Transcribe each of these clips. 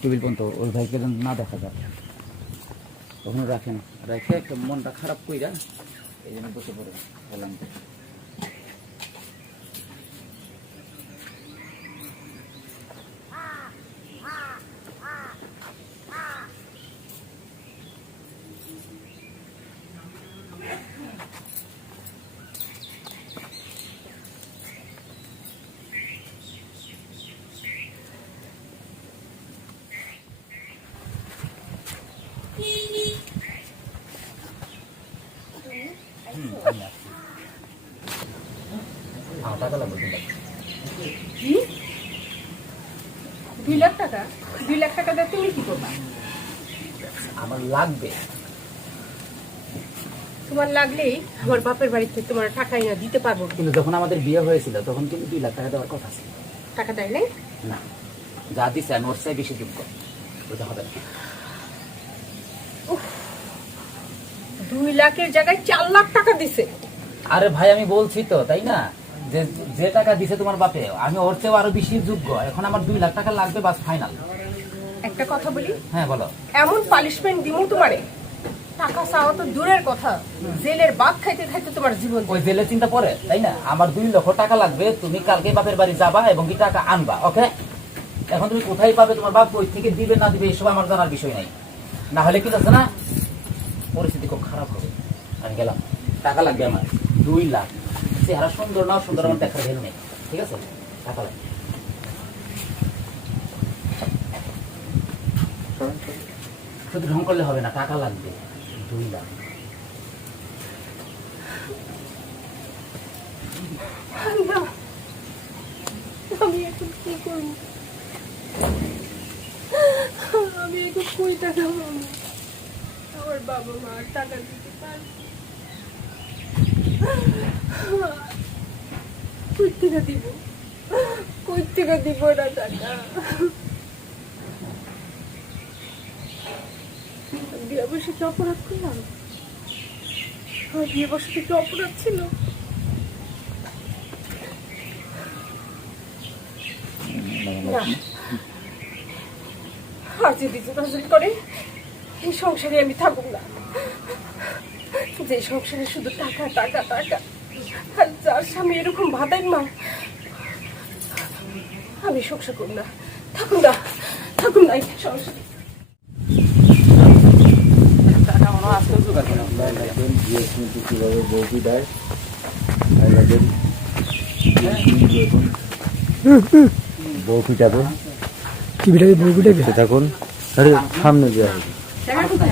Table পর্যন্ত ওই ভাইকে না দেখা যায়। তখন রাখেন রেখে একটা মনটা খারাপ কইরা এই জন্য বসে পড়ে। বললাম দুই লাখ। কি দুই লাখ টাকা? দুই লাখ টাকা দিয়ে তুমি কি করবা? আমার লাগবে। তোমার লাগলেই আমার বাপের বাড়িতে তোমার টাকাই না দিতে পারব। কিন্তু যখন আমাদের বিয়ে হয়েছিল তখন কিন্তু দুই লাখ টাকা দেওয়ার কথা ছিল। টাকা দেয় নাই? না। যা দিছে আমি ওর চেয়ে বেশি যোগ্য ওটা হবে না। দুই লাখের জায়গায় চার লাখ টাকা দিছে। আরে ভাই আমি বলছি তো তাই না? যে যে টাকা দিছে তোমার বাপে আমি ওর চেয়েও আরও বেশি যোগ্য। এখন আমার দুই লাখ টাকা লাগবে বাস ফাইনাল একটা কথা বলি? হ্যাঁ বলো। এমন পানিশমেন্ট দিমু তোমারে? টাকা চাওয়া তো দূরের কথা। জেলের বাদ খাইতে খাইতে তোমার জীবন ওই জেলের চিন্তা পরে তাই না? আমার দুই লক্ষ টাকা লাগবে তুমি কালকে বাপের বাড়ি যাবা এবং কি টাকা আনবা ওকে এখন তুমি কোথায় পাবে তোমার বাপ ওই থেকে দিবে না দিবে এসব আমার জানার বিষয় নাই। না হলে কি আছে না? পরিস্থিতি খুব খারাপ হবে। আমি গেলাম। টাকা লাগবে আমার। দুই লাখ। চেহারা সুন্দর না সুন্দর আমার দেখার ভেল নেই। ঠিক আছে? টাকা লাগবে। শুধু ঢং করলে হবে না, টাকা লাগবে। দুই লাখ। আমি এখন কি করব? আমি এখন কই টাকা পাবো। আমার বাবা মা টাকা দিতে পারবে কই থেকে দিব? কই থেকে দিব না টাকা? বিয়ে বসে কি অপরাধ করলাম? আমার বিয়ে বসে কি অপরাধ ছিল? না। আর যদি যোগাযোগ করে এই সংসারে আমি থাকুক না। যে সংসারে শুধু টাকা টাকা টাকা আর যার স্বামী এরকম ভাবেন মা আমি সংসার করব না। থাকুন না থাকুন না এই সংসারে। কীভাবে বউটি দেয়। তাই দেখেন বউ পিটাবে কি বিটাকে বউ বিটাকে সে থাকুন আরে সামনে দেওয়া করো?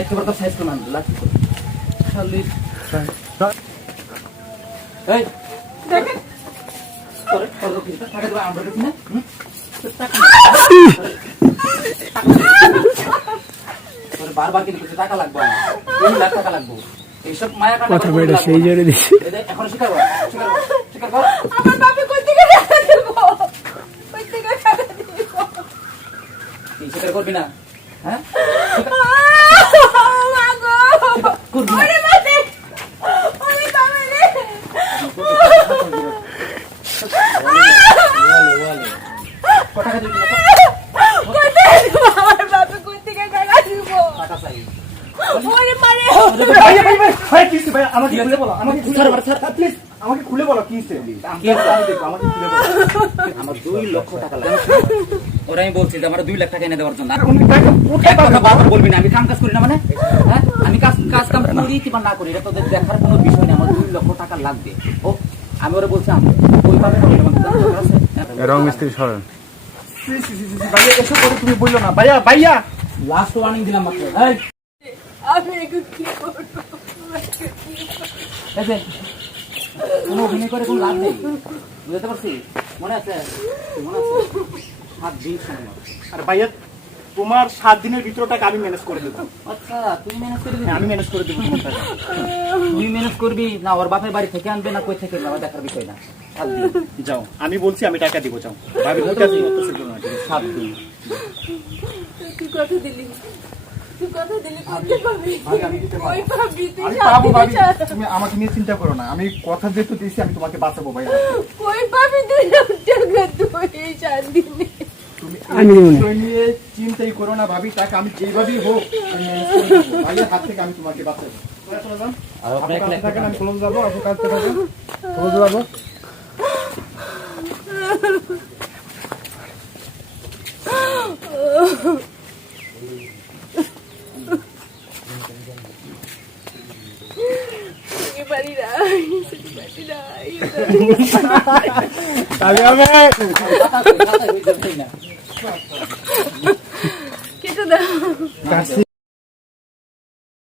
একেবারে size করে লাঠি করে। শালি। এই, দেখেন তোরে, তোর লোক টাকা দেবে, আমরা দেখি না? হুম? তোর টাকা তোর বারবার কিন্তু টাকা লাগবে না তিন লাখ টাকা লাগবে কথা বইটা সেই জোরে দিছে এখন স্বীকার কর স্বীকার কর আমার বাপে কই থেকে টাকা দেব। কই থেকে টাকা দেব। স্বীকার করবি না হ্যাঁ? টাকা চাই। ওরে মারে ভাইয়া ভাই ভাই ভাই কি? ভাই আমাকে খুলে বলো আমাকে খুলে বলো স্যার। প্লিজ আমাকে খুলে বলো কি? আমি দেখব, আমাকে খুলে বলো আমার দুই লক্ষ টাকা লাগবে ওরা আমি বলছি যে আমার দুই লাখ টাকা এনে দেওয়ার জন্য আর উনি টাকা কোথায় কথা বারবার বলবি না আমি কাম কাজ করি না মানে হ্যাঁ আমি কাজ কাজ কাম করি কিংবা না করি এটা তোদের দেখার কোনো বিষয় নেই আমার দুই লক্ষ টাকা লাগবে ও আমি ওরা বলছি আমি ওই পাবে না না, রং মিস্ত্রি সরেন সি, সি, সি, সি, ভাইয়া এসব করে তুমি বলল না ভাইয়া ভাইয়া লাস্ট ওয়ার্নিং দিলাম মাত্র এই আমি এখন কি করব? কোনো অভিনয় করে কোনো লাভ নেই। বুঝতে পারছি? মনে আছে? মনে আছে? সাত দিন সময় আর ভাইয়া তোমার সাত দিনের ভিতরে টাকা আমি ম্যানেজ করে দেবো। আচ্ছা তুই ম্যানেজ করে দিবি? হ্যাঁ, আমি ম্যানেজ করে দেবো তোমার টাকা তুই ম্যানেজ করবি? না ওর বাপের বাড়ি থেকে আনবে না? কই থেকে? আমার দেখার বিষয় না। সাত দিন। যাও আমি বলছি আমি টাকা দিব যাও। ভাবি? সাত দিন। তুই কথা দিলি। তুই কথা দিলি করতে পারবি ভাবি, আমি দিতে পারব। কই পাবি তুই পাবো ভাবি তুমি আমাকে নিয়ে চিন্তা করো না। আমি কথা যেহেতু দিয়েছি আমি তোমাকে বাঁচাবো ভাই কই পাবি তুই টাকা তুই এই সাত তুমি আমি এই দেবো না। বিষয় নিয়ে চিন্তাই করো না ভাবি টাকা আমি যেভাবেই হোক। ভাইয়ের হাত থেকে আমি তোমাকে বাঁচাবো। চলে চলে যান। আর আপনি আপনি কাছে থাকেন, আমি কলম যাব আপনি কাছে থাকেন কলম যাব তুই পারি না তুই কেটে দাও